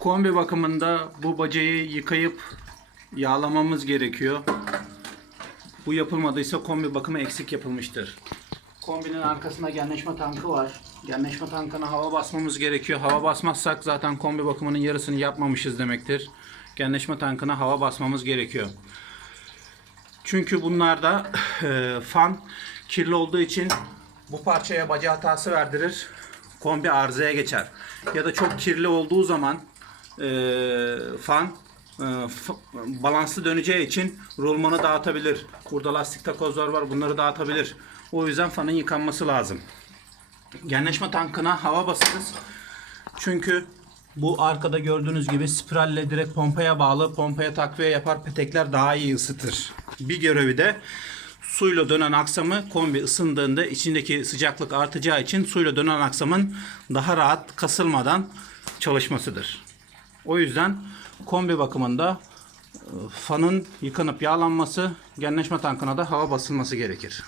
Kombi bakımında bu bacayı yıkayıp yağlamamız gerekiyor. Bu yapılmadıysa kombi bakımı eksik yapılmıştır. Kombinin arkasında genleşme tankı var. Genleşme tankına hava basmamız gerekiyor. Hava basmazsak zaten kombi bakımının yarısını yapmamışız demektir. Genleşme tankına hava basmamız gerekiyor. Çünkü bunlarda e, fan kirli olduğu için bu parçaya baca hatası verdirir. Kombi arızaya geçer. Ya da çok kirli olduğu zaman fan e, balanslı döneceği için rulmanı dağıtabilir. Burada lastik takozlar var bunları dağıtabilir. O yüzden fanın yıkanması lazım. Genleşme tankına hava basarız. Çünkü bu arkada gördüğünüz gibi spiralle direkt pompaya bağlı. Pompaya takviye yapar. Petekler daha iyi ısıtır. Bir görevi de suyla dönen aksamı kombi ısındığında içindeki sıcaklık artacağı için suyla dönen aksamın daha rahat kasılmadan çalışmasıdır. O yüzden kombi bakımında e, fanın yıkanıp yağlanması, genleşme tankına da hava basılması gerekir.